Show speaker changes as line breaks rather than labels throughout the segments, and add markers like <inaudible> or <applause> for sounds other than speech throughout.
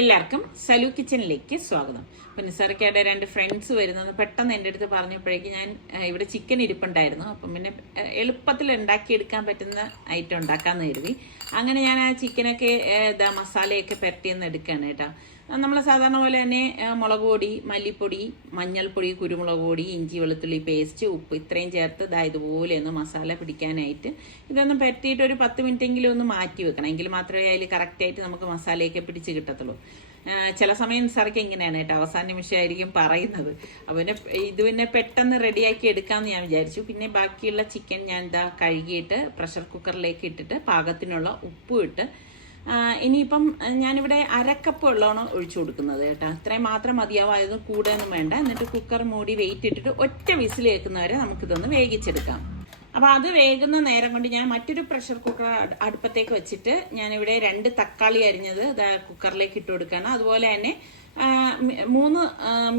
എല്ലാവർക്കും സലു കിച്ചണിലേക്ക് സ്വാഗതം. പിന്നെ നിസാർക്കയുടെ രണ്ട് ഫ്രണ്ട്സ് വരുന്നത് പെട്ടെന്ന് എന്റെ അടുത്ത് പറഞ്ഞപ്പോഴേക്കും ഞാൻ ഇവിടെ ചിക്കൻ ഇരിപ്പുണ്ടായിരുന്നു. അപ്പം പിന്നെ എളുപ്പത്തിൽ ഉണ്ടാക്കിയെടുക്കാൻ പറ്റുന്ന ഐറ്റം ഉണ്ടാക്കാമെന്ന് കരുതി. അങ്ങനെ ഞാൻ ആ ചിക്കനൊക്കെ ഇതാ മസാലയൊക്കെ പെരട്ടിയെന്ന് എടുക്കുകയാണ് കേട്ടോ. നമ്മൾ സാധാരണ പോലെ തന്നെ മുളക് പൊടി മല്ലിപ്പൊടി മഞ്ഞൾപ്പൊടി കുരുമുളക് പൊടി ഇഞ്ചി വെളുത്തുള്ളി പേസ്റ്റ് ഉപ്പ് ഇത്രയും ചേർത്ത് ഇതാ ഇതുപോലെ ഒന്ന് മസാല പിടിക്കാനായിട്ട് ഇതൊന്ന് പറ്റിയിട്ട് ഒരു പത്ത് മിനിറ്റെങ്കിലും ഒന്ന് മാറ്റി വെക്കണം. എങ്കിൽ മാത്രമേ അതിൽ കറക്റ്റായിട്ട് നമുക്ക് മസാലയൊക്കെ പിടിച്ച് കിട്ടത്തുള്ളൂ. ചില സമയം സാറൊക്കെ ഇങ്ങനെയാണ് കേട്ടോ. അവസാന നിമിഷമായിരിക്കും പറയുന്നത്. പിന്നെ ഇത് പിന്നെ പെട്ടെന്ന് റെഡിയാക്കി എടുക്കാമെന്ന് ഞാൻ വിചാരിച്ചു. പിന്നെ ബാക്കിയുള്ള ചിക്കൻ ഞാൻ ഇതാ കഴുകിയിട്ട് പ്രഷർ കുക്കറിലേക്ക് ഇട്ടിട്ട് പാകത്തിനുള്ള ഉപ്പും ഇട്ട് ഇനിയിപ്പം ഞാനിവിടെ അരക്കപ്പ് വെള്ളമാണ് ഒഴിച്ചു കൊടുക്കുന്നത് കേട്ടോ. അത്രയും മാത്രം മതിയാവായത് ഒന്നും വേണ്ട. എന്നിട്ട് കുക്കർ മൂടി വെയിറ്റ് ഇട്ടിട്ട് ഒറ്റ വിസിൽ കേൾക്കുന്നവരെ നമുക്കിതൊന്ന് വേഗിച്ചെടുക്കാം അപ്പോൾ അത് വേകുന്ന നേരം കൊണ്ട് ഞാൻ മറ്റൊരു പ്രഷർ കുക്കർ അട്- അടുപ്പത്തേക്ക് വെച്ചിട്ട് ഞാനിവിടെ രണ്ട് തക്കാളി അരിഞ്ഞത് കുക്കറിലേക്ക് ഇട്ട് കൊടുക്കുകയാണ്. അതുപോലെ തന്നെ മൂന്ന്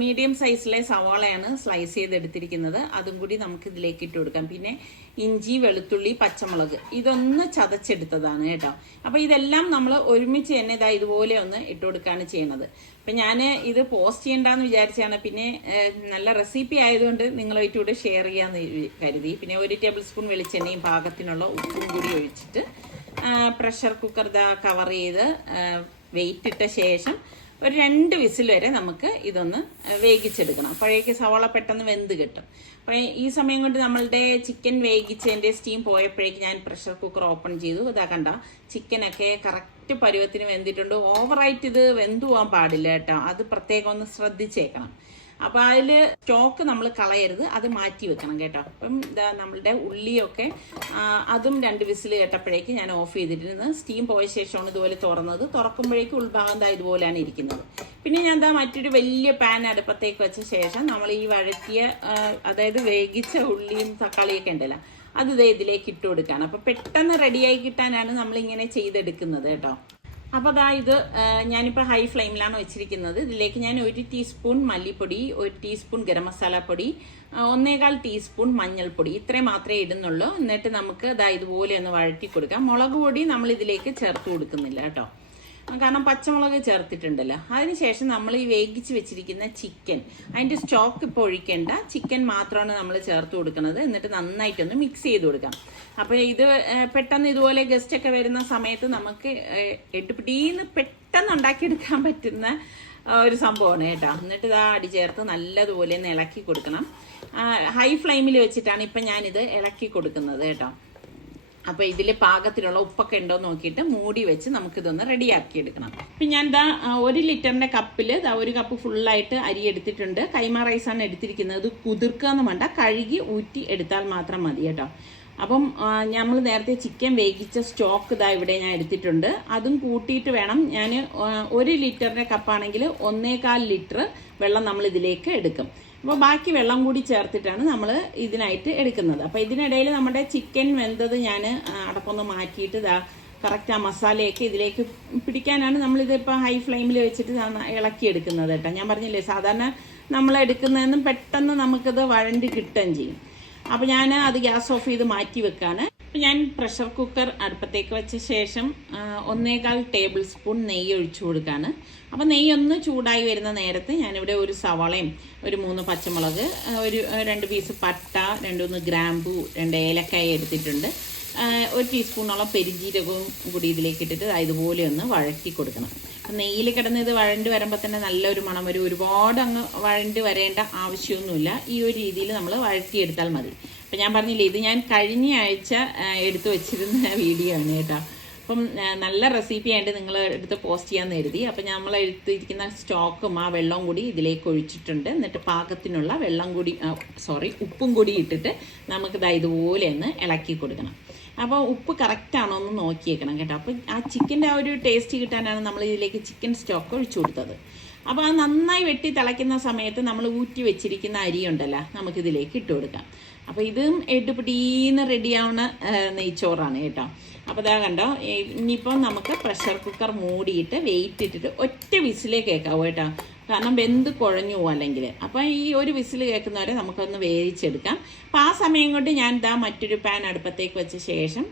മീഡിയം സൈസിലെ സവാളയാണ് സ്ലൈസ് ചെയ്തെടുത്തിരിക്കുന്നത്. അതും കൂടി നമുക്ക് ഇതിലേക്ക് ഇട്ട് കൊടുക്കാം. പിന്നെ ഇഞ്ചി വെളുത്തുള്ളി പച്ചമുളക്. ഇതൊന്ന് ചതച്ചെടുത്തതാണ് കേട്ടോ. അപ്പോൾ ഇതെല്ലാം നമ്മൾ ഒരുമിച്ച് തന്നെ ഇതാ ഇതുപോലെ ഒന്ന് ഇട്ട് കൊടുക്കുകയാണ് ചെയ്യണത്. അപ്പം ഞാൻ ഇത് പോസ്റ്റ് ചെയ്യണ്ടെന്ന് വിചാരിച്ചാണ്. പിന്നെ നല്ല റെസിപ്പി ആയതുകൊണ്ട് നിങ്ങളുമായിട്ട് കൂടെ ഷെയർ ചെയ്യാമെന്ന് കരുതി. പിന്നെ ഒരു ടേബിൾ സ്പൂൺ വെളിച്ചെണ്ണയും പാകത്തിനുള്ള ഉപ്പും കൂടി ഒഴിച്ചിട്ട് പ്രഷർ കുക്കർ ഇതാ കവർ ചെയ്ത് വെയിറ്റ് ഇട്ട ശേഷം ഒരു രണ്ട് വിസിൽ വരെ നമുക്ക് ഇതൊന്ന് വേവിച്ചെടുക്കണം. അപ്പോഴേക്ക് സവാള പെട്ടെന്ന് വെന്ത് കിട്ടും. അപ്പോൾ ഈ സമയം കൊണ്ട് നമ്മളുടെ ചിക്കൻ വേവിച്ചതിന്റെ സ്റ്റീം പോയപ്പോഴേക്ക് ഞാൻ പ്രഷർ കുക്കർ ഓപ്പൺ ചെയ്തു. ഇതാ കണ്ട ചിക്കനൊക്കെ കറക്റ്റ് പരുവത്തിന് വെന്തിട്ടുണ്ട്. ഓവറായിട്ട് ഇത് വെന്തു പോകാൻ പാടില്ല കേട്ടോ. അത് പ്രത്യേകം ഒന്ന് ശ്രദ്ധിച്ചേക്കണം. അപ്പോൾ അതിൽ സ്റ്റോക്ക് നമ്മൾ കളയരുത് അത് മാറ്റി വെക്കണം കേട്ടോ. അപ്പം ഇതാ നമ്മളുടെ ഉള്ളിയൊക്കെ അതും രണ്ട് വിസിൽ കേട്ടപ്പോഴേക്ക് ഞാൻ ഓഫ് ചെയ്തിരുന്നു സ്റ്റീം പോയ ശേഷമാണ് ഇതുപോലെ തുറന്നത്. തുറക്കുമ്പോഴേക്കും ഉൾഭാഗം ദാ ഇതുപോലെയാണ് ഇരിക്കുന്നത്. പിന്നെ ഞാൻ എന്താ മറ്റൊരു വലിയ പാൻ അടുപ്പത്തേക്ക് വെച്ച ശേഷം നമ്മൾ ഈ വഴറ്റിയ അതായത് വേഗിച്ച ഉള്ളിയും തക്കാളിയൊക്കെ ഉണ്ടല്ലോ അത് ഇതിലേക്ക് ഇട്ട് കൊടുക്കുകയാണ് അപ്പോൾ പെട്ടെന്ന് റെഡിയായി കിട്ടാനാണ് നമ്മളിങ്ങനെ ചെയ്തെടുക്കുന്നത് കേട്ടോ. അപ്പോൾ അതാ ഇത് ഞാനിപ്പോൾ ഹൈ ഫ്ലെയിമിലാണ് വെച്ചിരിക്കുന്നത്. ഇതിലേക്ക് ഞാൻ ഒരു ടീസ്പൂൺ മല്ലിപ്പൊടി ഒരു ടീസ്പൂൺ ഗരം മസാല പൊടി ആ, ഒന്നേകാൽ ടീസ്പൂൺ മഞ്ഞൾപ്പൊടി ഇത്രയും മാത്രമേ ഇടുന്നുള്ളൂ. എന്നിട്ട് നമുക്ക് ഇതാ ഇതുപോലെ ഒന്ന് വഴറ്റി കൊടുക്കാം. മുളക് പൊടി നമ്മൾ ഇതിലേക്ക് ചേർത്ത് കൊടുക്കുന്നില്ല കേട്ടോ. കാരണം പച്ചമുളക് ചേർത്തിട്ടുണ്ടല്ലോ. അതിനുശേഷം നമ്മൾ ഈ വേവിച്ച് വെച്ചിരിക്കുന്ന ചിക്കൻ അതിന്റെ സ്റ്റോക്ക് ഇപ്പോൾ ഒഴിക്കേണ്ട. ചിക്കൻ മാത്രമാണ് നമ്മൾ ചേർത്ത് കൊടുക്കുന്നത്. എന്നിട്ട് നന്നായിട്ടൊന്ന് മിക്സ് ചെയ്ത് കൊടുക്കാം. അപ്പോൾ ഇത് പെട്ടെന്ന് ഇതുപോലെ ഗസ്റ്റ് ഒക്കെ വരുന്ന സമയത്ത് നമുക്ക് ഏഹ്, എട്ടുപിടീന്ന് പെട്ടെന്ന് ഉണ്ടാക്കിയെടുക്കാൻ പറ്റുന്ന ഒരു സംഭവമാണ് കേട്ടോ. എന്നിട്ട് ഇതാ അടി ചേർത്ത് നല്ലതുപോലെ ഒന്ന് ഇളക്കി കൊടുക്കണം. ഹൈ ഫ്ലെയിമിൽ വെച്ചിട്ടാണ് ഇപ്പം ഞാനിത് ഇളക്കി കൊടുക്കുന്നത് കേട്ടോ. അപ്പോൾ ഇതിൽ പാകത്തിലുള്ള ഉപ്പൊക്കെ ഉണ്ടോ നോക്കിയിട്ട് മൂടി വെച്ച് നമുക്ക് നമുക്കിതൊന്ന് റെഡിയാക്കി എടുക്കണം. ഇപ്പൊ ഞാൻ ഇതാ ഒരു ലിറ്ററിന്റെ കപ്പിൽ ദാ ഒരു കപ്പ് ഫുള്ളായിട്ട് അരി എടുത്തിട്ടുണ്ട്. കൈമ റൈസാണ് എടുത്തിരിക്കുന്നത്. ഇത് കുതിർക്കുക എന്ന് വേണ്ട കഴുകി ഊറ്റി എടുത്താൽ മാത്രം മതി കേട്ടോ. അപ്പം നമ്മൾ നേരത്തെ ചിക്കൻ വേവിച്ച സ്റ്റോക്ക് ഇതാ ഇവിടെ ഞാൻ എടുത്തിട്ടുണ്ട്. അതും കൂട്ടിയിട്ട് വേണം. ഞാൻ ഒരു ലിറ്ററിന്റെ കപ്പാണെങ്കിൽ ഒന്നേകാൽ ലിറ്റർ വെള്ളം നമ്മൾ ഇതിലേക്ക് എടുക്കും. അപ്പോൾ ബാക്കി വെള്ളം കൂടി ചേർത്തിട്ടാണ് നമ്മൾ ഇതിനായിട്ട് എടുക്കുന്നത്. അപ്പോൾ ഇതിനിടയിൽ നമ്മുടെ ചിക്കൻ വെന്തത് ഞാൻ അടപ്പൊന്ന് മാറ്റിയിട്ട് ഇതാ കറക്റ്റ് ആ മസാലയൊക്കെ ഇതിലേക്ക് പിടിക്കാനാണ് നമ്മളിതിപ്പോൾ ഹൈ ഫ്ലെയിമിൽ വെച്ചിട്ട് ഇളക്കിയെടുക്കുന്നത് കേട്ടോ. ഞാൻ പറഞ്ഞില്ലേ സാധാരണ നമ്മൾ എടുക്കുന്നതെന്നും പെട്ടെന്ന് നമുക്കിത് വഴണ്ടി കിട്ടുകയും ചെയ്യും. അപ്പോൾ ഞാൻ അത് ഗ്യാസ് ഓഫ് ചെയ്ത് മാറ്റി വെക്കാണ്. അപ്പോൾ ഞാൻ പ്രഷർ കുക്കർ അടുപ്പത്തേക്ക് വെച്ച ശേഷം ഒന്നേകാൽ ടേബിൾ സ്പൂൺ നെയ്യ് ഒഴിച്ചു കൊടുക്കുകയാണ് അപ്പോൾ നെയ്യ് ഒന്ന് ചൂടായി വരുന്ന നേരത്ത് ഞാനിവിടെ ഒരു സവാളയും ഒരു മൂന്ന് പച്ചമുളക് ഒരു രണ്ട് പീസ് പട്ട രണ്ട് മൂന്ന് ഗ്രാമ്പു രണ്ട് ഏലക്കായ എടുത്തിട്ടുണ്ട്. ഒരു ടീസ്പൂണോളം പെരിഞ്ജീരകവും കൂടി ഇതിലേക്ക് ഇട്ടിട്ട് ഇതുപോലെ ഒന്ന് വഴറ്റി കൊടുക്കണം. നെയ്യിൽ കിടന്ന് ഇത് വഴണ്ട് വരുമ്പോൾ തന്നെ നല്ലൊരു മണം വരും. ഒരുപാട് അങ്ങ് വഴണ്ട് വരേണ്ട ആവശ്യമൊന്നുമില്ല. ഈ ഒരു രീതിയിൽ നമ്മൾ വഴറ്റിയെടുത്താൽ മതി. അപ്പം ഞാൻ പറഞ്ഞില്ലേ ഇത് ഞാൻ കഴിഞ്ഞ ആഴ്ച എടുത്തു വെച്ചിരുന്ന <laughs> വീഡിയോ ആണ് കേട്ടോ. അപ്പം നല്ല റെസിപ്പി ആയിട്ട് നിങ്ങൾ എടുത്ത് പോസ്റ്റ് ചെയ്യാൻ കരുതി. അപ്പം നമ്മൾ എടുത്തിരിക്കുന്ന സ്റ്റോക്കും ആ വെള്ളവും കൂടി ഇതിലേക്ക് ഒഴിച്ചിട്ടുണ്ട്. എന്നിട്ട് പാകത്തിനുള്ള വെള്ളം കൂടി സോറി ഉപ്പും കൂടി ഇട്ടിട്ട് നമുക്കിത് ഇതുപോലെ ഒന്ന് ഇളക്കി കൊടുക്കണം. അപ്പോൾ ഉപ്പ് കറക്റ്റ് ആണോ എന്ന് നോക്കിയേക്കണം കേട്ടോ. അപ്പോൾ ആ ചിക്കന്റെ ആ ഒരു ടേസ്റ്റ് കിട്ടാനാണ് നമ്മൾ ഇതിലേക്ക് ചിക്കൻ സ്റ്റോക്ക് ഒഴിച്ചു കൊടുത്തത്. അപ്പോൾ ആ നന്നായി വെട്ടി തിളയ്ക്കുന്ന സമയത്ത് നമ്മൾ ഊറ്റി വെച്ചിരിക്കുന്ന അരി ഉണ്ടല്ലോ നമുക്കിതിലേക്ക് ഇട്ട് കൊടുക്കാം. അപ്പോൾ ഇതും എട്ടുപിടീന്ന് റെഡിയാവുന്ന നെയ്ച്ചോറാണ് കേട്ടോ. അപ്പോൾ ഇതാ കണ്ടോ ഇനിയിപ്പോൾ നമുക്ക് പ്രഷർ കുക്കർ മൂടിയിട്ട് വെയിറ്റ് ഇട്ടിട്ട് ഒറ്റ വിസിലേ കേൾക്കാവൂ കേട്ടോ. കാരണം വെന്ത് കുഴഞ്ഞു പോകും അല്ലെങ്കിൽ അപ്പം ഈ ഒരു വിസിൽ കേൾക്കുന്നവരെ നമുക്കൊന്ന് വേവിച്ചെടുക്കാം. അപ്പം ആ സമയം കൊണ്ട് ഞാൻ ഇതാ മറ്റൊരു പാൻ അടുപ്പത്തേക്ക് വെച്ച ശേഷം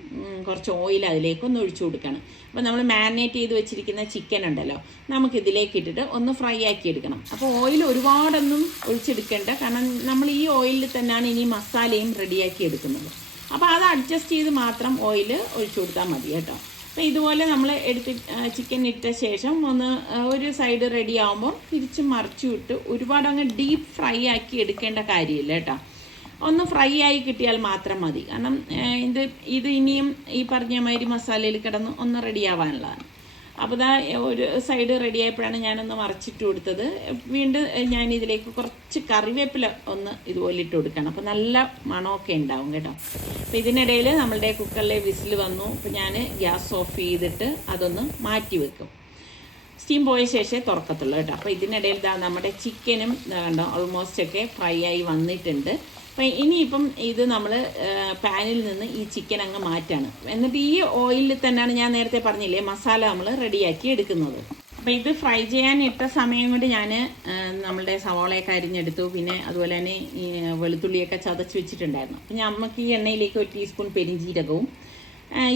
കുറച്ച് ഓയിൽ അതിലേക്ക് ഒന്ന് ഒഴിച്ചു കൊടുക്കണം. അപ്പം നമ്മൾ മാരിനേറ്റ് ചെയ്ത് വെച്ചിരിക്കുന്ന ചിക്കൻ ഉണ്ടല്ലോ നമുക്ക് ഇതിലേക്ക് ഇട്ടിട്ട് ഒന്ന് ഫ്രൈ ആക്കി എടുക്കണം. അപ്പോൾ ഓയിൽ ഒരുപാടൊന്നും ഒഴിച്ചെടുക്കേണ്ട. കാരണം നമ്മൾ ഈ ഓയിലിൽ തന്നെയാണ് ഇനി മസാലയും റെഡിയാക്കി എടുക്കുന്നത്. അപ്പോൾ അത് അഡ്ജസ്റ്റ് ചെയ്ത് മാത്രം ഓയിൽ ഒഴിച്ചു കൊടുത്താൽ മതി കേട്ടോ. അപ്പോൾ ഇതുപോലെ നമ്മൾ എടുത്ത് ചിക്കൻ ഇട്ട ശേഷം ഒന്ന് ഒരു സൈഡ് റെഡി ആകുമ്പോൾ തിരിച്ച് മറിച്ചു വിട്ട് ഒരുപാട് അങ്ങ് ഡീപ്പ് ഫ്രൈ ആക്കി എടുക്കേണ്ട കാര്യമില്ല കേട്ടോ. ഒന്ന് ഫ്രൈ ആയി കിട്ടിയാൽ മാത്രം മതി. കാരണം ഇത് ഇത് ഇനിയും ഈ പറഞ്ഞ മാതിരി മസാലയിൽ കിടന്ന് ഒന്ന് റെഡി ആവാനുള്ളതാണ്. അപ്പോൾ ഇതാ ഒരു സൈഡ് റെഡി ആയപ്പോഴാണ് ഞാനൊന്ന് മറച്ചിട്ട് കൊടുത്തത്. വീണ്ടും ഞാൻ ഇതിലേക്ക് കുറച്ച് കറിവേപ്പില ഒന്ന് ഇതുപോലെ ഇട്ട് കൊടുക്കണം. അപ്പോൾ നല്ല മണമൊക്കെ ഉണ്ടാവും കേട്ടോ. അപ്പോൾ ഇതിനിടയിൽ നമ്മളുടെ കുക്കറിലെ വിസിൽ വന്നു. അപ്പോൾ ഞാൻ ഗ്യാസ് ഓഫ് ചെയ്തിട്ട് അതൊന്ന് മാറ്റി വെക്കും. സ്റ്റീം പോയ ശേഷമേ തുറക്കത്തുള്ളൂ കേട്ടോ. അപ്പോൾ ഇതിനിടയിൽ നമ്മുടെ ചിക്കനും കണ്ടോ ഓൾമോസ്റ്റ് ഒക്കെ ഫ്രൈ ആയി വന്നിട്ടുണ്ട്. അപ്പം ഇനിയിപ്പം ഇത് നമ്മൾ പാനിൽ നിന്ന് ഈ ചിക്കൻ അങ്ങ് മാറ്റാണ്. എന്നിട്ട് ഈ ഓയിലിൽ തന്നെയാണ് ഞാൻ നേരത്തെ പറഞ്ഞില്ലേ മസാല നമ്മൾ റെഡിയാക്കി എടുക്കുന്നത്. അപ്പം ഇത് ഫ്രൈ ചെയ്യാൻ ഇട്ട സമയം കൊണ്ട് ഞാൻ നമ്മളുടെ സവാളയൊക്കെ അരിഞ്ഞെടുത്തു. പിന്നെ അതുപോലെ തന്നെ ഈ വെളുത്തുള്ളിയൊക്കെ ചതച്ച് വെച്ചിട്ടുണ്ടായിരുന്നു. അപ്പം നമുക്ക് ഈ എണ്ണയിലേക്ക് ഒരു ടീസ്പൂൺ പെരിഞ്ചീരകവും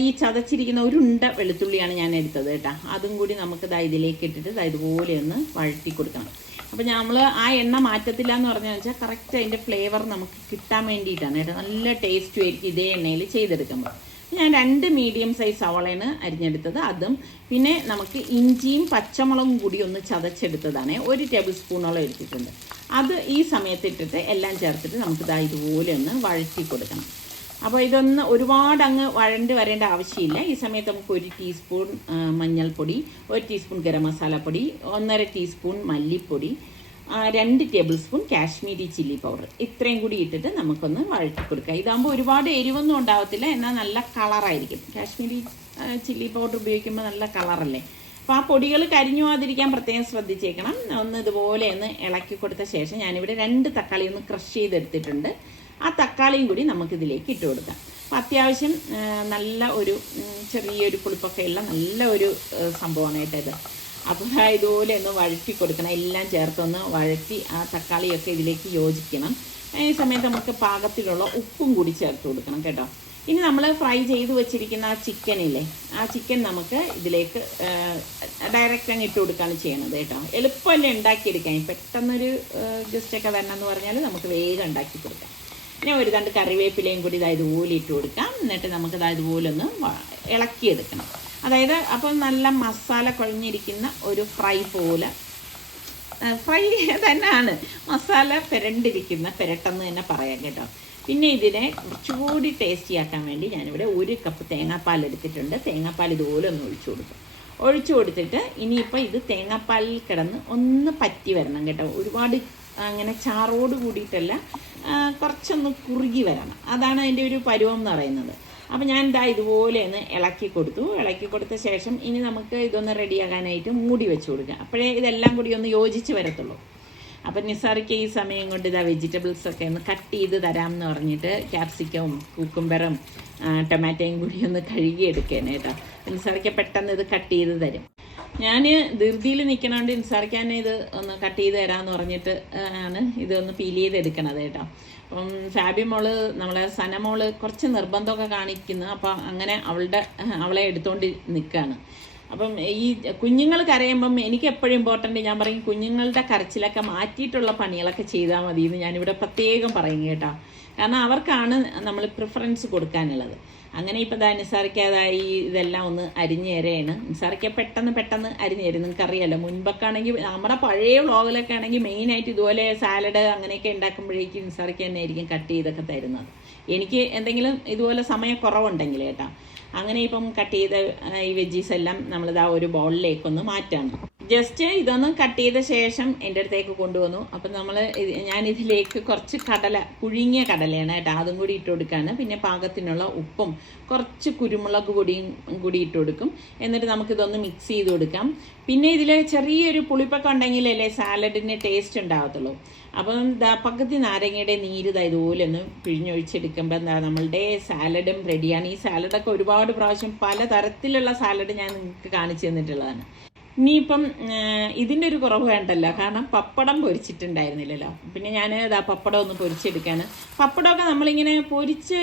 ഈ ചതച്ചിരിക്കുന്ന ഒരു ഉണ്ട വെളുത്തുള്ളിയാണ് ഞാൻ എടുത്തത് കേട്ടോ. അതും കൂടി നമുക്ക് ദാ ഇതിലേക്ക് ഇട്ടിട്ട് ദാ ഇതുപോലെ ഒന്ന് വഴറ്റി കൊടുക്കണം. അപ്പോൾ നമ്മൾ ആ എണ്ണ മാറ്റത്തില്ല എന്ന് പറഞ്ഞാൽ വെച്ചാൽ കറക്റ്റ് അതിന്റെ ഫ്ലേവർ നമുക്ക് കിട്ടാൻ വേണ്ടിയിട്ടാണ് കേട്ടോ. നല്ല ടേസ്റ്റ് ആയിരിക്കും ഇതേ എണ്ണയിൽ ചെയ്തെടുക്കുമ്പോൾ ഞാൻ രണ്ട് മീഡിയം സൈസ് അവളയാണ് അരിഞ്ഞെടുത്തത്. അതും പിന്നെ നമുക്ക് ഇഞ്ചിയും പച്ചമുളകും കൂടി ഒന്ന് ചതച്ചെടുത്തതാണ്. ഒരു ടേബിൾ സ്പൂണോളം എടുത്തിട്ടുണ്ട്. അത് ഈ സമയത്ത് ഇട്ടിട്ട് എല്ലാം ചേർത്തിട്ട് നമുക്ക് ദാ ഇതുപോലെ ഒന്ന് വഴറ്റി കൊടുക്കണം. അപ്പോൾ ഇതൊന്ന് ഒരുപാട് അങ്ങ് വഴണ്ട് വരേണ്ട ആവശ്യമില്ല. ഈ സമയത്ത് നമുക്ക് ഒരു ടീസ്പൂൺ മഞ്ഞൾപ്പൊടി ഒരു ടീസ്പൂൺ ഗരം മസാലപ്പൊടി ഒന്നര ടീസ്പൂൺ മല്ലിപ്പൊടി രണ്ട് table spoon Kashmiri chilli powder. ഇത്രയും കൂടി ഇട്ടിട്ട് നമുക്കൊന്ന് വഴറ്റി കൊടുക്കാം ഇതാകുമ്പോൾ ഒരുപാട് എരിവൊന്നും ഉണ്ടാവത്തില്ല. എന്നാൽ നല്ല കളറായിരിക്കും. കാശ്മീരി ചില്ലി പൗഡർ ഉപയോഗിക്കുമ്പോൾ നല്ല കളറല്ലേ. അപ്പോൾ ആ പൊടികൾ കരിഞ്ഞു പോകാതിരിക്കാൻ പ്രത്യേകം ശ്രദ്ധിച്ചേക്കണം. ഒന്ന് ഇതുപോലെ ഒന്ന് ഇളക്കി കൊടുത്ത ശേഷം ഞാനിവിടെ രണ്ട് തക്കാളി ഒന്ന് ക്രഷ് ചെയ്തെടുത്തിട്ടുണ്ട്. ആ തക്കാളിയും കൂടി നമുക്കിതിലേക്ക് ഇട്ട് കൊടുക്കാം. അപ്പോൾ അത്യാവശ്യം നല്ല ഒരു ചെറിയൊരു പുളിപ്പൊക്കെ ഉള്ള നല്ല ഒരു സംഭവമാണ് കേട്ടോ ഇത്. അപ്പോൾ ഇതുപോലെ ഒന്ന് വഴറ്റി കൊടുക്കണം. എല്ലാം ചേർത്തൊന്ന് വഴറ്റി ആ തക്കാളിയൊക്കെ ഇതിലേക്ക് യോജിക്കണം. ഈ സമയത്ത് നമുക്ക് പാകത്തിലുള്ള ഉപ്പും കൂടി ചേർത്ത് കൊടുക്കണം കേട്ടോ. ഇനി നമ്മൾ ഫ്രൈ ചെയ്ത് വെച്ചിരിക്കുന്ന ആ ചിക്കനില്ലേ ആ ചിക്കൻ നമുക്ക് ഇതിലേക്ക് ഡയറക്റ്റ് അങ്ങ് ഇട്ട് കൊടുക്കുകയാണ് ചെയ്യണത് കേട്ടോ. എളുപ്പമല്ലേ ഉണ്ടാക്കിയെടുക്കാൻ. പെട്ടെന്നൊരു ഗസ്റ്റൊക്കെ വരണമെന്ന് പറഞ്ഞാൽ നമുക്ക് വേഗം ഉണ്ടാക്കി കൊടുക്കാം. പിന്നെ ഒരു രണ്ട് കറിവേപ്പിലയും കൂടി ഇതാ ഇതുപോലെ ഇട്ട് കൊടുക്കാം. എന്നിട്ട് നമുക്ക് ഇതാ ഇതുപോലെ ഒന്ന് ഇളക്കിയെടുക്കണം. അതായത് അപ്പം നല്ല മസാല കുഴഞ്ഞിരിക്കുന്ന ഒരു ഫ്രൈ പോലെ. ഫ്രൈ തന്നെയാണ്. മസാല പെരണ്ടിരിക്കുന്ന പെരട്ടെന്ന് തന്നെ പറയാം കേട്ടോ. പിന്നെ ഇതിനെ കുറച്ചുകൂടി ടേസ്റ്റി ആക്കാൻ വേണ്ടി ഞാനിവിടെ ഒരു കപ്പ് തേങ്ങാപ്പാൽ എടുത്തിട്ടുണ്ട്. തേങ്ങാപ്പാൽ ഇതുപോലെ ഒന്ന് ഒഴിച്ചു കൊടുക്കും. ഒഴിച്ചു കൊടുത്തിട്ട് ഇനിയിപ്പോൾ ഇത് തേങ്ങാപ്പാലിൽ കിടന്ന് ഒന്ന് പറ്റി വരണം കേട്ടോ. ഒരുപാട് അങ്ങനെ ചാറോട് കൂടിയിട്ടല്ല കുറച്ചൊന്ന് കുറുകി വരണം. അതാണ് അതിന്റെ ഒരു പരുവം എന്ന് പറയുന്നത്. അപ്പം ഞാൻ ഇതാ ഇതുപോലെ ഒന്ന് ഇളക്കി കൊടുത്തു. ഇളക്കി കൊടുത്ത ശേഷം ഇനി നമുക്ക് ഇതൊന്ന് റെഡിയാകാനായിട്ട് മൂടി വെച്ച് കൊടുക്കാം. അപ്പോഴേ ഇതെല്ലാം കൂടി ഒന്ന് യോജിച്ച് വരത്തുള്ളൂ. അപ്പം നിസാറിക്ക് ഈ സമയം കൊണ്ട് ഇതാ വെജിറ്റബിൾസ് ഒക്കെ ഒന്ന് കട്ട് ചെയ്ത് തരാം എന്ന് പറഞ്ഞിട്ട് ക്യാപ്സിക്കവും കുക്കുംബറും ടൊമാറ്റോയും കൂടി ഒന്ന് കഴുകി എടുക്കേനെ കേട്ടോ നിസാറിക്ക് പെട്ടെന്ന് ഇത് കട്ട് ചെയ്ത് തരും. ഞാൻ ധൃതിയിൽ നിൽക്കണോണ്ട് നിസാറിക്കാൻ ഇത് ഒന്ന് കട്ട് ചെയ്ത് തരാമെന്ന് പറഞ്ഞിട്ട് ആണ് ഇതൊന്ന് പീൽ ചെയ്ത് എടുക്കണത് കേട്ടോ. അപ്പം ഫാബി മോൾ നമ്മളെ സനമോൾ കുറച്ച് നിർബന്ധമൊക്കെ കാണിക്കുന്നു. അപ്പം അങ്ങനെ അവളുടെ അവളെ എടുത്തുകൊണ്ട് നിൽക്കുകയാണ് അപ്പം ഈ കുഞ്ഞുങ്ങൾ കരയുമ്പം എനിക്ക് എപ്പോഴും ഇമ്പോർട്ടന്റ് ഞാൻ പറയും കുഞ്ഞുങ്ങളുടെ കരച്ചിലൊക്കെ മാറ്റിയിട്ടുള്ള പണികളൊക്കെ ചെയ്താൽ മതി എന്ന് ഞാനിവിടെ പ്രത്യേകം പറയും കേട്ടോ. കാരണം അവർക്കാണ് നമ്മൾ പ്രിഫറൻസ് കൊടുക്കാനുള്ളത്. അങ്ങനെ ഇപ്പം ദാ നിസാറിക്കാതായി ഇതെല്ലാം ഒന്ന് അരിഞ്ഞു തരയാണ് നിസാറിക്ക പെട്ടെന്ന് പെട്ടെന്ന് അരിഞ്ഞു തരും. നിങ്ങൾക്കറിയാലോ മുൻപൊക്കെ ആണെങ്കിൽ നമ്മുടെ പഴയ വ്ളോഗിലൊക്കെ ആണെങ്കിൽ മെയിനായിട്ട് ഇതുപോലെ സാലഡ് അങ്ങനെയൊക്കെ ഉണ്ടാക്കുമ്പോഴേക്കും നിസാറിക്ക തന്നെ ആയിരിക്കും കട്ട് ചെയ്തൊക്കെ തരുന്നത്. എനിക്ക് എന്തെങ്കിലും ഇതുപോലെ സമയക്കുറവുണ്ടെങ്കിൽ കേട്ടോ. അങ്ങനെ ഇപ്പം കട്ട് ചെയ്ത ഈ വെജീസ് എല്ലാം നമ്മളിതാ ഒരു ബൗളിലേക്കൊന്ന് മാറ്റാണ് ജസ്റ്റ് ഇതൊന്ന് കട്ട് ചെയ്ത ശേഷം എന്റെ അടുത്തേക്ക് കൊണ്ടുവന്നു. അപ്പം നമ്മൾ ഞാൻ ഇതിലേക്ക് കുറച്ച് കടല പുഴുങ്ങിയ കടലയാണ് കേട്ടോ അതും കൂടി ഇട്ട് കൊടുക്കുകയാണ് പിന്നെ പാകത്തിനുള്ള ഉപ്പും കുറച്ച് കുരുമുളക് പൊടിയും കൂടി ഇട്ട് കൊടുക്കും. എന്നിട്ട് നമുക്കിതൊന്ന് മിക്സ് ചെയ്ത് കൊടുക്കാം. പിന്നെ ഇതിൽ ചെറിയൊരു പുളിപ്പൊക്കെ ഉണ്ടെങ്കിലല്ലേ സാലഡിന് ടേസ്റ്റ് ഉണ്ടാകത്തുള്ളൂ അപ്പം പകുതി നാരങ്ങയുടെ നീര് ഇതാ ഇതുപോലെ ഒന്ന് പിഴിഞ്ഞൊഴിച്ചെടുക്കുമ്പോൾ എന്താ നമ്മളുടെ സാലഡും റെഡിയാണ് ഈ സാലഡൊക്കെ ഒരുപാട് പ്രാവശ്യം പല തരത്തിലുള്ള സാലഡ് ഞാൻ നിങ്ങൾക്ക് കാണിച്ചു തന്നിട്ടുള്ളതാണ്. ഇനിയിപ്പം ഇതിന്റെ ഒരു കുറവ് വേണ്ടല്ലോ. കാരണം പപ്പടം പൊരിച്ചിട്ടുണ്ടായിരുന്നില്ലല്ലോ. പിന്നെ ഞാൻ ഇതാ പപ്പടം ഒന്ന് പൊരിച്ചെടുക്കുകയാണ് പപ്പടമൊക്കെ നമ്മളിങ്ങനെ പൊരിച്ച്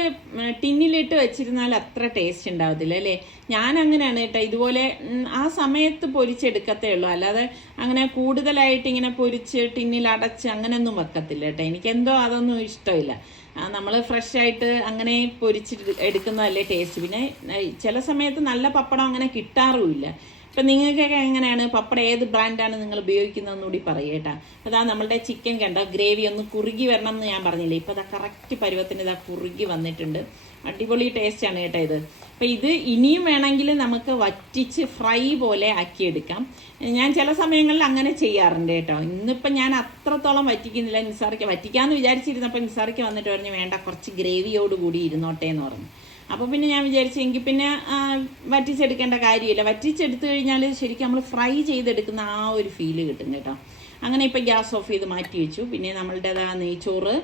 ടിന്നിലിട്ട് വെച്ചിരുന്നാൽ അത്ര ടേസ്റ്റ് ഉണ്ടാവത്തില്ല അല്ലേ? ഞാൻ അങ്ങനെയാണ് കേട്ടോ ഇതുപോലെ ആ സമയത്ത് പൊരിച്ചെടുക്കത്തേ ഉള്ളൂ. അല്ലാതെ അങ്ങനെ കൂടുതലായിട്ട് ഇങ്ങനെ പൊരിച്ച് ടിന്നിൽ അടച്ച് അങ്ങനെയൊന്നും വെക്കത്തില്ല കേട്ടോ. എനിക്കെന്തോ അതൊന്നും ഇഷ്ടമില്ല. നമ്മൾ ഫ്രഷ് ആയിട്ട് അങ്ങനെ പൊരിച്ചിട്ട് എടുക്കുന്നതല്ലേ ടേസ്റ്റ് പിന്നെ ചില സമയത്ത് നല്ല പപ്പടം അങ്ങനെ കിട്ടാറുമില്ല. ഇപ്പം നിങ്ങൾക്കൊക്കെ എങ്ങനെയാണ്? പപ്പട ഏത് ബ്രാൻഡാണ് നിങ്ങൾ ഉപയോഗിക്കുന്നതെന്ന് കൂടി പറയട്ടെ. അതാ നമ്മളുടെ ചിക്കൻ കണ്ടോ? ഗ്രേവി ഒന്ന് കുറുകി വരണം എന്ന് ഞാൻ പറഞ്ഞില്ലേ? ഇപ്പം അതാ കറക്റ്റ് പരുവത്തിന് ഇതാ കുറുകി വന്നിട്ടുണ്ട്. അടിപൊളി ടേസ്റ്റാണ് കേട്ടോ ഇത്. അപ്പം ഇത് ഇനിയും വേണമെങ്കിൽ നമുക്ക് വറ്റിച്ച് ഫ്രൈ പോലെ ആക്കിയെടുക്കാം ഞാൻ ചില സമയങ്ങളിൽ അങ്ങനെ ചെയ്യാറുണ്ട് കേട്ടോ. ഇന്നിപ്പം ഞാൻ അത്രത്തോളം വറ്റിക്കുന്നില്ല. നിസാറിക്ക് വറ്റിക്കാമെന്ന് വിചാരിച്ചിരുന്നപ്പോൾ നിസാറിക്ക് വന്നിട്ട് പറഞ്ഞു വേണ്ട കുറച്ച് ഗ്രേവിയോട് കൂടി ഇരുന്നോട്ടെ എന്ന് പറഞ്ഞു. അപ്പോൾ പിന്നെ ഞാൻ വിചാരിച്ചു എങ്കിൽ പിന്നെ വറ്റിച്ചെടുക്കേണ്ട കാര്യമില്ല. വറ്റിച്ചെടുത്തു കഴിഞ്ഞാൽ ശരിക്കും നമ്മൾ ഫ്രൈ ചെയ്തെടുക്കുന്ന ആ ഒരു ഫീൽ കിട്ടും കേട്ടോ. അങ്ങനെ ഇപ്പം ഗ്യാസ് ഓഫ് ചെയ്ത് മാറ്റി വെച്ചു. പിന്നെ നമ്മളുടേതാ നെയ്ച്ചോറ്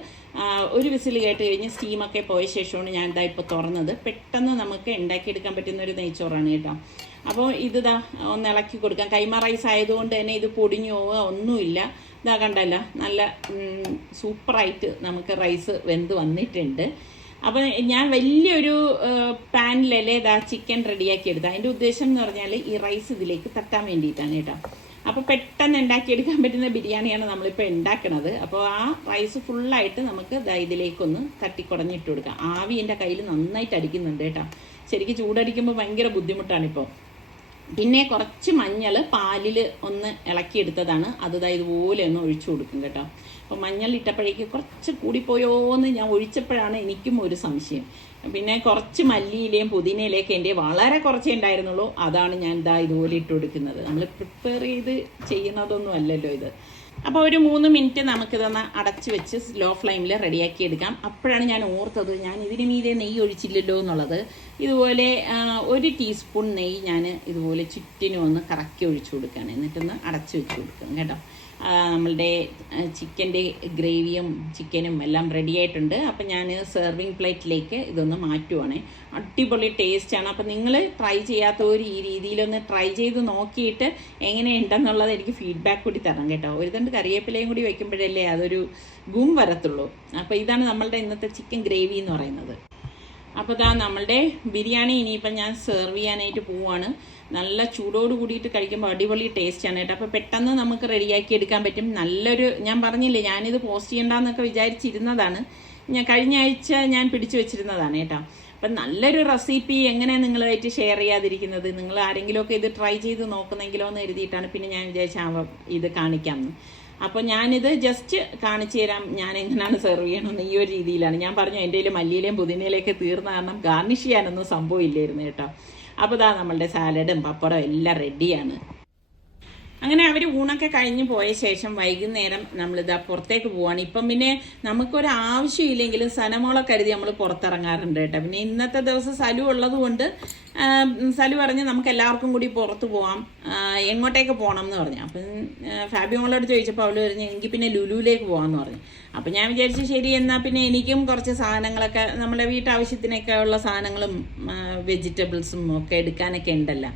ഒരു വിസിൽ കേട്ട് കഴിഞ്ഞ് സ്റ്റീമൊക്കെ പോയ ശേഷമാണ് ഞാൻ ഇതാ ഇപ്പോൾ തുറന്നത്. പെട്ടെന്ന് നമുക്ക് ഉണ്ടാക്കിയെടുക്കാൻ പറ്റുന്ന ഒരു നെയ്ച്ചോറാണ് കേട്ടോ. അപ്പോൾ ഇത് ഒന്ന് ഇളക്കി കൊടുക്കാം. കൈമ റൈസ് ആയതുകൊണ്ട് തന്നെ ഇത് പൊടിഞ്ഞു പോവുക ഒന്നുമില്ല. ഇതാ കണ്ടല്ല നല്ല സൂപ്പറായിട്ട് നമുക്ക് റൈസ് വെന്ത് വന്നിട്ടുണ്ട്. അപ്പം ഞാൻ വലിയൊരു പാനിലല്ലേ ഇതാ ചിക്കൻ റെഡിയാക്കി എടുത്തത് അതിന്റെ ഉദ്ദേശം എന്ന് പറഞ്ഞാൽ ഈ റൈസ് ഇതിലേക്ക് തട്ടാൻ വേണ്ടിയിട്ടാണ് കേട്ടോ. അപ്പോൾ പെട്ടെന്ന് ഉണ്ടാക്കിയെടുക്കാൻ പറ്റുന്ന ബിരിയാണിയാണ് നമ്മളിപ്പോൾ ഉണ്ടാക്കണത്. അപ്പോൾ ആ റൈസ് ഫുള്ളായിട്ട് നമുക്ക് ഇതിലേക്കൊന്ന് തട്ടിക്കുടഞ്ഞിട്ട് കൊടുക്കാം. ആവി എന്റെ കയ്യിൽ നന്നായിട്ട് അടിക്കുന്നുണ്ട് കേട്ടോ. ശരിക്കും ചൂടടിക്കുമ്പോൾ ഭയങ്കര ബുദ്ധിമുട്ടാണിപ്പോൾ പിന്നെ കുറച്ച് മഞ്ഞൾ പാലിൽ ഒന്ന് ഇളക്കിയെടുത്തതാണ്. അത് ദാ ഇതുപോലെ ഒന്ന് ഒഴിച്ചു കൊടുക്കും കേട്ടോ. അപ്പോൾ മഞ്ഞൾ ഇട്ടപ്പോഴേക്ക് കുറച്ച് കൂടിപ്പോയോ എന്ന് ഞാൻ ഒഴിച്ചപ്പോഴാണ് എനിക്കും ഒരു സംശയം. പിന്നെ കുറച്ച് മല്ലിയിലയും പുതിനയിലേക്ക് എന്റെ വളരെ കുറച്ചേ ഉണ്ടായിരുന്നുള്ളൂ. അതാണ് ഞാൻ ഇതാ ഇതുപോലെ ഇട്ട് കൊടുക്കുന്നത്. നമ്മൾ പ്രിപ്പയർ ചെയ്ത് ചെയ്യുന്നതൊന്നും അല്ലല്ലോ ഇത്. അപ്പോൾ ഒരു മൂന്ന് മിനിറ്റ് നമുക്കിതൊന്ന് അടച്ച് വെച്ച് സ്ലോ ഫ്ലെയിമിൽ റെഡിയാക്കി എടുക്കാം. അപ്പോഴാണ് ഞാൻ ഓർത്തത് ഞാൻ ഇതിന് മീതെ നെയ്യ് ഒഴിച്ചില്ലല്ലോ എന്നുള്ളത്. ഇതുപോലെ ഒരു ടീസ്പൂൺ നെയ്യ് ഞാൻ ഇതുപോലെ ചുറ്റിനും ഒന്ന് കറക്കി ഒഴിച്ചു കൊടുക്കുകയാണ്. എന്നിട്ടൊന്ന് അടച്ച് വെച്ച് കൊടുക്കണം കേട്ടോ. നമ്മളുടെ ചിക്കന്റെ ഗ്രേവിയും ചിക്കനും എല്ലാം റെഡി ആയിട്ടുണ്ട്. അപ്പം ഞാൻ സെർവിങ് പ്ലേറ്റിലേക്ക് ഇതൊന്ന് മാറ്റുവാണ്. അടിപൊളി ടേസ്റ്റാണ് അപ്പം നിങ്ങൾ ട്രൈ ചെയ്യാത്തവർ ഈ രീതിയിലൊന്ന് ട്രൈ ചെയ്ത് നോക്കിയിട്ട് എങ്ങനെയുണ്ടെന്നുള്ളത് എനിക്ക് ഫീഡ്ബാക്ക് കൂടി തരണം കേട്ടോ. ഒരു തണ്ട് കറിവേപ്പിലയും കൂടി വെക്കുമ്പോഴല്ലേ അതൊരു ഗും വരത്തുള്ളൂ. അപ്പോൾ ഇതാണ് നമ്മളുടെ ഇന്നത്തെ ചിക്കൻ ഗ്രേവി എന്ന് പറയുന്നത്. അപ്പോൾ ഇതാ നമ്മളുടെ ബിരിയാണി ഇനിയിപ്പം ഞാൻ സെർവ് ചെയ്യാനായിട്ട് പോവാണ്. നല്ല ചൂടോട് കൂടിയിട്ട് കഴിക്കുമ്പോൾ അടിപൊളി ടേസ്റ്റാണ് കേട്ടോ. അപ്പോൾ പെട്ടെന്ന് നമുക്ക് റെഡിയാക്കി എടുക്കാൻ പറ്റും. നല്ലൊരു ഞാൻ പറഞ്ഞില്ലേ ഞാനിത് പോസ്റ്റ് ചെയ്യണ്ടെന്നൊക്കെ വിചാരിച്ചിരുന്നതാണ്. ഞാൻ കഴിഞ്ഞ ആഴ്ച ഞാൻ പിടിച്ചു വെച്ചിരുന്നതാണ് കേട്ടോ. അപ്പം നല്ലൊരു റെസിപ്പി എങ്ങനെ നിങ്ങളുമായിട്ട് ഷെയർ ചെയ്യാതിരിക്കുന്നത്? നിങ്ങൾ ആരെങ്കിലുമൊക്കെ ഇത് ട്രൈ ചെയ്ത് നോക്കുന്നെങ്കിലോ എന്ന് എഴുതിയിട്ടാണ് പിന്നെ ഞാൻ വിചാരിച്ച ഇത് കാണിക്കാമെന്ന് അപ്പോൾ ഞാനിത് ജസ്റ്റ് കാണിച്ചു തരാം ഞാൻ എങ്ങനെയാണ് സെർവ് ചെയ്യണമെന്ന് ഈ ഒരു രീതിയിലാണ്. ഞാൻ പറഞ്ഞു എന്റെ കയ്യിൽ മല്ലിയിലയും പുതിനയിലേക്ക് തീർന്ന കാരണം ഗാർണിഷ് ചെയ്യാനൊന്നും സംഭവമില്ലായിരുന്നു കേട്ടോ. അപ്പോൾ ഇതാ നമ്മളുടെ സാലഡും പപ്പടവും എല്ലാം റെഡിയാണ് അങ്ങനെ അവർ ഊണൊക്കെ കഴിഞ്ഞ് പോയ ശേഷം വൈകുന്നേരം നമ്മളിതാ പുറത്തേക്ക് പോവാണ്. ഇപ്പം പിന്നെ നമുക്കൊരു ആവശ്യമില്ലെങ്കിലും സനമോളെ കരുതി നമ്മൾ പുറത്തിറങ്ങാറുണ്ട് കേട്ടോ. പിന്നെ ഇന്നത്തെ ദിവസം സലു ഉള്ളത് കൊണ്ട് ആം, സലു പറഞ്ഞ് നമുക്ക് എല്ലാവർക്കും കൂടി പുറത്ത് പോവാം. എങ്ങോട്ടേക്ക് പോകണം എന്ന് പറഞ്ഞു. അപ്പം ആ, ഫാബി മോളോട് ചോദിച്ചപ്പോൾ അവൾ പറഞ്ഞു എനിക്ക് പിന്നെ ലുലുവിലേക്ക് പോകാമെന്ന് പറഞ്ഞു. അപ്പം ഞാൻ വിചാരിച്ചു ശരി എന്നാൽ പിന്നെ എനിക്കും കുറച്ച് സാധനങ്ങളൊക്കെ നമ്മുടെ വീട്ടാവശ്യത്തിനൊക്കെ ഉള്ള സാധനങ്ങളും വെജിറ്റബിൾസും ഒക്കെ എടുക്കാനൊക്കെ ഉണ്ടല്ലോ.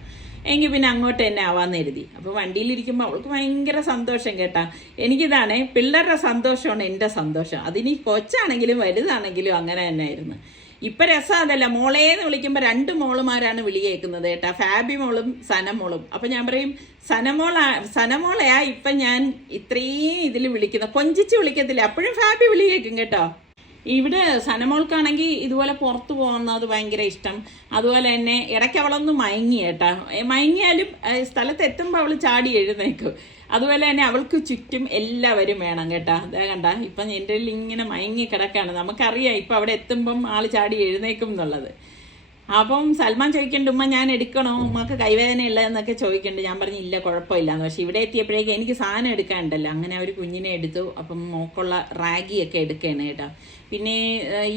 എങ്കിൽ പിന്നെ അങ്ങോട്ട് തന്നെ ആവാന്ന് എഴുതി അപ്പോൾ വണ്ടിയിലിരിക്കുമ്പോൾ അവൾക്ക് ഭയങ്കര സന്തോഷം കേട്ടാ. എനിക്കിതാണ് പിള്ളേരുടെ സന്തോഷമാണ് എന്റെ സന്തോഷം. അതിനി കൊച്ചാണെങ്കിലും വലുതാണെങ്കിലും അങ്ങനെ തന്നെ ആയിരുന്നു ഇപ്പം രസം അതല്ല മോളേന്ന് വിളിക്കുമ്പോൾ രണ്ട് മോളുമാരാണ് വിളി കേൾക്കുന്നത് കേട്ടാ. ഫാബി മോളും സനമോളും അപ്പം ഞാൻ പറയും സനമോളാ സനമോളയാ ഇപ്പം ഞാൻ ഇത്രയും ഇതിൽ വിളിക്കുന്നത് കൊഞ്ചിച്ച് വിളിക്കത്തില്ല. അപ്പോഴും ഫാബി വിളി കേൾക്കും കേട്ടോ. ഇവിടെ സനമോൾക്കാണെങ്കിൽ ഇതുപോലെ പുറത്തു പോകുന്നത് ഭയങ്കര ഇഷ്ടം. അതുപോലെ തന്നെ ഇടയ്ക്ക് അവളൊന്ന് മയങ്ങി കേട്ടാ. മയങ്ങിയാലും സ്ഥലത്ത് എത്തുമ്പോൾ അവൾ ചാടി എഴുന്നേക്കും. അതുപോലെ തന്നെ അവൾക്ക് ചുറ്റും എല്ലാവരും വേണം കേട്ടാ. അതേ കണ്ട ഇപ്പം എന്റെ ഇങ്ങനെ മയങ്ങി കിടക്കാണ്. നമുക്കറിയാം ഇപ്പം അവിടെ എത്തുമ്പം ആൾ ചാടി എഴുന്നേക്കും എന്നുള്ളത്. അപ്പം സൽമാൻ ചോദിക്കണ്ട് ഉമ്മ ഞാൻ എടുക്കണോ? ഉമ്മക്ക് കൈവേദന എന്നൊക്കെ ചോദിക്കണ്ട് ഞാൻ പറഞ്ഞു ഇല്ല കുഴപ്പമില്ലാന്ന് പക്ഷെ ഇവിടെ എത്തിയപ്പോഴേക്കും എനിക്ക് സാധനം എടുക്കാനുണ്ടല്ലോ. അങ്ങനെ അവർ കുഞ്ഞിനെ എടുത്തു. അപ്പം മോക്കുള്ള റാഗിയൊക്കെ എടുക്കുകയാണ് കേട്ടോ. പിന്നെ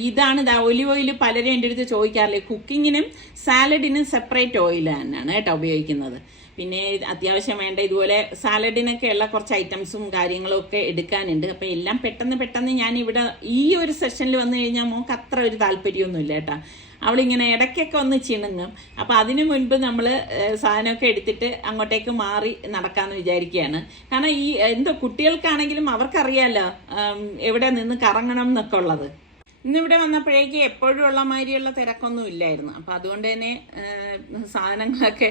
ഇതാണ് ദാ ഒലിവ് ഓയിൽ പലരും എന്റെ അടുത്ത് ചോദിക്കാറില്ലേ? കുക്കിങ്ങിനും സാലഡിനും സെപ്പറേറ്റ് ഓയിൽ തന്നെയാണ് കേട്ടോ ഉപയോഗിക്കുന്നത്. പിന്നെ അത്യാവശ്യം വേണ്ട ഇതുപോലെ സാലഡിനൊക്കെ ഉള്ള കുറച്ച് ഐറ്റംസും കാര്യങ്ങളും ഒക്കെ എടുക്കാനുണ്ട്. അപ്പം എല്ലാം പെട്ടെന്ന് പെട്ടെന്ന് ഞാൻ ഇവിടെ ഈ ഒരു സെഷനിൽ വന്നു കഴിഞ്ഞാൽ മോൾക്ക് അത്ര ഒരു താല്പര്യമൊന്നുമില്ല കേട്ടോ. അവളിങ്ങനെ ഇടയ്ക്കൊക്കെ ഒന്ന് ചിണുങ്ങും. അപ്പോൾ അതിനു മുൻപ് നമ്മൾ സാധനമൊക്കെ എടുത്തിട്ട് അങ്ങോട്ടേക്ക് മാറി നടക്കാമെന്ന് വിചാരിക്കുകയാണ് കാരണം ഈ എന്തോ കുട്ടികൾക്കാണെങ്കിലും അവർക്കറിയാമല്ലോ എവിടെ നിന്ന് കറങ്ങണം എന്നൊക്കെ ഉള്ളത്. ഇന്നിവിടെ വന്നപ്പോഴേക്ക് എപ്പോഴും ഉള്ള മാതിരിയുള്ള തിരക്കൊന്നും ഇല്ലായിരുന്നു. അപ്പം അതുകൊണ്ട് തന്നെ സാധനങ്ങളൊക്കെ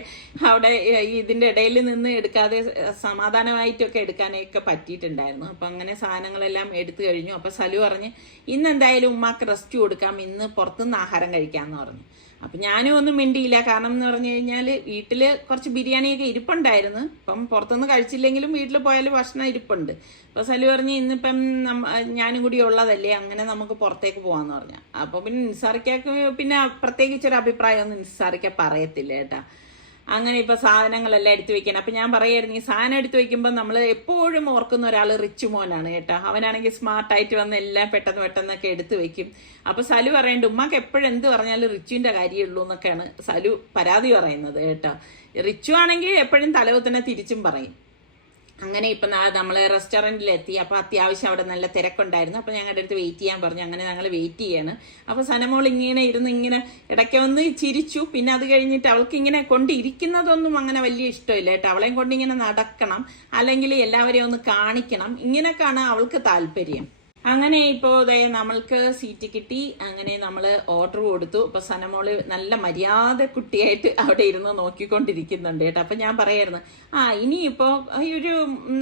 അവിടെ ഇതിന്റെ ഇടയിൽ നിന്ന് എടുക്കാതെ സമാധാനമായിട്ടൊക്കെ എടുക്കാനൊക്കെ പറ്റിയിട്ടുണ്ടായിരുന്നു. അപ്പം അങ്ങനെ സാധനങ്ങളെല്ലാം എടുത്തു കഴിഞ്ഞു. അപ്പം സലു പറഞ്ഞ് ഇന്ന് എന്തായാലും ഉമ്മാക്ക് റെസ്റ്റ് കൊടുക്കാം. ഇന്ന് പുറത്തുനിന്ന് ആഹാരം കഴിക്കാമെന്ന് പറഞ്ഞു. അപ്പം ഞാനും ഒന്നും മിണ്ടിയില്ല. കാരണം എന്ന് പറഞ്ഞു കഴിഞ്ഞാൽ വീട്ടിൽ കുറച്ച് ബിരിയാണിയൊക്കെ ഇരിപ്പുണ്ടായിരുന്നു. അപ്പം പുറത്തുനിന്ന് കഴിച്ചില്ലെങ്കിലും വീട്ടിൽ പോയാൽ ഭക്ഷണം ഇരിപ്പുണ്ട്. അപ്പോൾ സലു പറഞ്ഞ് ഇന്നിപ്പം ഞാനും കൂടി ഉള്ളതല്ലേ അങ്ങനെ നമുക്ക് പുറത്തേക്ക് പോകാമെന്ന് പറഞ്ഞു. അപ്പോൾ പിന്നെ നിസ്സാറിക്കാക്ക് പിന്നെ പ്രത്യേകിച്ചൊരു അഭിപ്രായമൊന്നും നിസ്സാറിക്ക പറയത്തില്ല കേട്ടാ. അങ്ങനെ ഇപ്പൊ സാധനങ്ങളെല്ലാം എടുത്തു വെക്കണം അപ്പൊ ഞാൻ പറയായിരുന്നു ഈ സാധനം എടുത്തു വെക്കുമ്പോൾ നമ്മൾ എപ്പോഴും ഓർക്കുന്ന ഒരാൾ റിച്ച് മോനാണ് കേട്ടോ. അവനാണെങ്കിൽ സ്മാർട്ടായിട്ട് വന്ന് എല്ലാം പെട്ടെന്ന് പെട്ടെന്നൊക്കെ എടുത്തു വെക്കും. അപ്പോൾ സലു പറയേണ്ട ഉമ്മക്ക് എപ്പോഴും എന്ത് പറഞ്ഞാലും റിച്ചുവിന്റെ കാര്യമുള്ളൂ എന്നൊക്കെയാണ് സലു പരാതി പറയുന്നത് കേട്ടോ. റിച്ചു ആണെങ്കിൽ എപ്പോഴും തലവ് തന്നെ തിരിച്ചും പറയും. അങ്ങനെ ഇപ്പം നമ്മൾ റെസ്റ്റോറന്റിലെത്തി. അപ്പോൾ അത്യാവശ്യം അവിടെ നല്ല തിരക്കുണ്ടായിരുന്നു. അപ്പോൾ ഞങ്ങളുടെ അടുത്ത് വെയിറ്റ് ചെയ്യാൻ പറഞ്ഞു. അങ്ങനെ ഞങ്ങൾ വെയിറ്റ് ചെയ്യാണ്. അപ്പോൾ സനമോൾ ഇങ്ങനെ ഇരുന്ന് ഇങ്ങനെ ഇടയ്ക്ക് ഒന്ന് ചിരിച്ചു. പിന്നെ അത് കഴിഞ്ഞിട്ട് അവൾക്ക് ഇങ്ങനെ കൊണ്ടിരിക്കുന്നതൊന്നും അങ്ങനെ വലിയ ഇഷ്ടമില്ല കേട്ടോ. അവളെയും കൊണ്ട് ഇങ്ങനെ നടക്കണം. അല്ലെങ്കിൽ എല്ലാവരെയും ഒന്ന് കാണിക്കണം. ഇങ്ങനെയൊക്കെയാണ് അവൾക്ക് താല്പര്യം. അങ്ങനെ ഇപ്പോൾ ദേ നമ്മൾക്ക് സീറ്റ് കിട്ടി. അങ്ങനെ നമ്മൾ ഓർഡർ കൊടുത്തു. ഇപ്പൊ സനമോൾ നല്ല മര്യാദ കുട്ടിയായിട്ട് അവിടെ ഇരുന്ന് നോക്കിക്കൊണ്ടിരിക്കുന്നുണ്ട് കേട്ടോ. അപ്പൊ ഞാൻ പറയായിരുന്നു ആ ഇനിയിപ്പോ ഈ ഒരു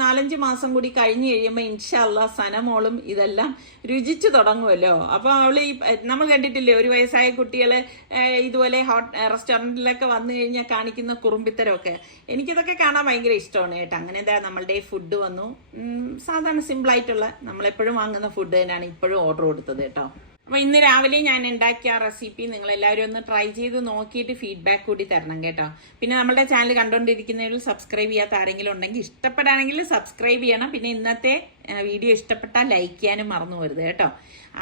നാലഞ്ച് മാസം കൂടി കഴിഞ്ഞ് കഴിയുമ്പോൾ ഇൻഷല്ല സനമോളും ഇതെല്ലാം രുചിച്ചു തുടങ്ങുമല്ലോ അപ്പോൾ അവൾ ഈ നമ്മൾ കണ്ടിട്ടില്ലേ ഒരു വയസ്സായ കുട്ടികളെ ഇതുപോലെ ഹോട്ട് റെസ്റ്റോറന്റിലൊക്കെ വന്നു കഴിഞ്ഞാൽ കാണിക്കുന്ന കുറുമ്പിത്തരമൊക്കെ. എനിക്കിതൊക്കെ കാണാൻ ഭയങ്കര ഇഷ്ടമാണ് കേട്ടോ. അങ്ങനെ എന്താ നമ്മളുടെ ഫുഡ് വന്നു. സാധാരണ സിമ്പിളായിട്ടുള്ള നമ്മളെപ്പോഴും വാങ്ങുന്ന ഫുഡ് തന്നെയാണ് ഇപ്പോഴും ഓർഡർ കൊടുത്തത് കേട്ടോ. അപ്പൊ ഇന്ന് രാവിലെ ഞാൻ ഉണ്ടാക്കിയ ആ റെസിപ്പി നിങ്ങൾ എല്ലാവരും ഒന്ന് ട്രൈ ചെയ്ത് നോക്കിയിട്ട് ഫീഡ്ബാക്ക് കൂടി തരണം കേട്ടോ. പിന്നെ നമ്മുടെ ചാനൽ കണ്ടുകൊണ്ടിരിക്കുന്നതിൽ സബ്സ്ക്രൈബ് ചെയ്യാത്ത ആരെങ്കിലും ഉണ്ടെങ്കിൽ ഇഷ്ടപ്പെടുകയാണെങ്കിൽ സബ്സ്ക്രൈബ് ചെയ്യണം. പിന്നെ ഇന്നത്തെ വീഡിയോ ഇഷ്ടപ്പെട്ടാൽ ലൈക്ക് ചെയ്യാനും മറന്നു പോരുത് കേട്ടോ.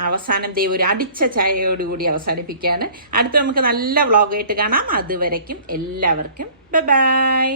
അവസാനം ദൈവം ഒരു അടിച്ച ചായയോടുകൂടി അവസാനിപ്പിക്കുകയാണ്. അടുത്ത നമുക്ക് നല്ല വ്ളോഗായിട്ട് കാണാം. അതുവരയ്ക്കും എല്ലാവർക്കും. ബൈ